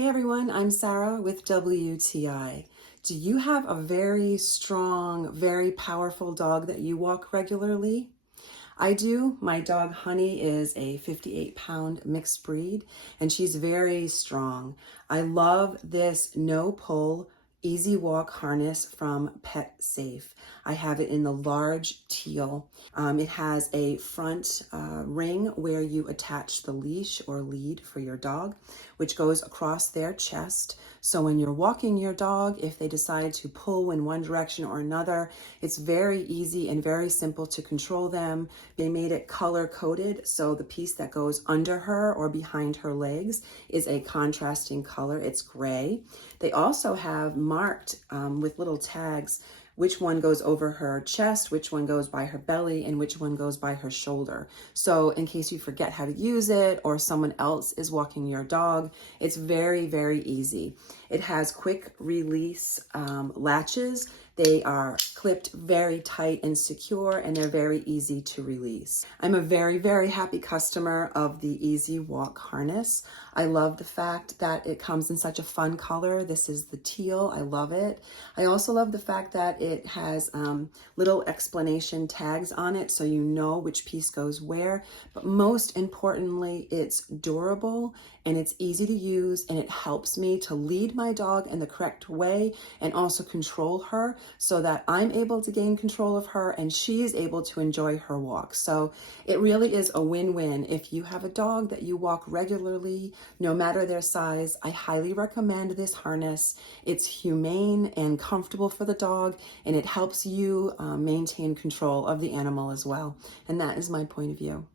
Hey everyone, I'm Sarah with WTI. Do you have a very strong, very powerful dog that you walk regularly? I do. My dog Honey is a 58-pound mixed breed and she's very strong. I love this no pull, easy walk harness from PetSafe. I have it in the large teal. It has a front ring where you attach the leash or lead for your dog, which goes across their chest. So when you're walking your dog, if they decide to pull in one direction or another, it's very easy and very simple to control them. They made it color coded, so the piece that goes under her or behind her legs is a contrasting color. It's gray. They also have marked with little tags which one goes over her chest, which one goes by her belly, and which one goes by her shoulder. So in case you forget how to use it or someone else is walking your dog, it's very, very easy. It has quick release latches. They are clipped very tight and secure, and they're very easy to release. I'm a very, very happy customer of the Easy Walk harness. I love the fact that it comes in such a fun color. This is the teal. I love it. I also love the fact that it has little explanation tags on it so you know which piece goes where. But most importantly, it's durable and it's easy to use, and it helps me to lead my dog in the correct way and also control her so that I'm able to gain control of her and she's able to enjoy her walk. So it really is a win-win. If you have a dog that you walk regularly, no matter their size, I highly recommend this harness. It's humane and comfortable for the dog, and it helps you maintain control of the animal as well. And that is my point of view.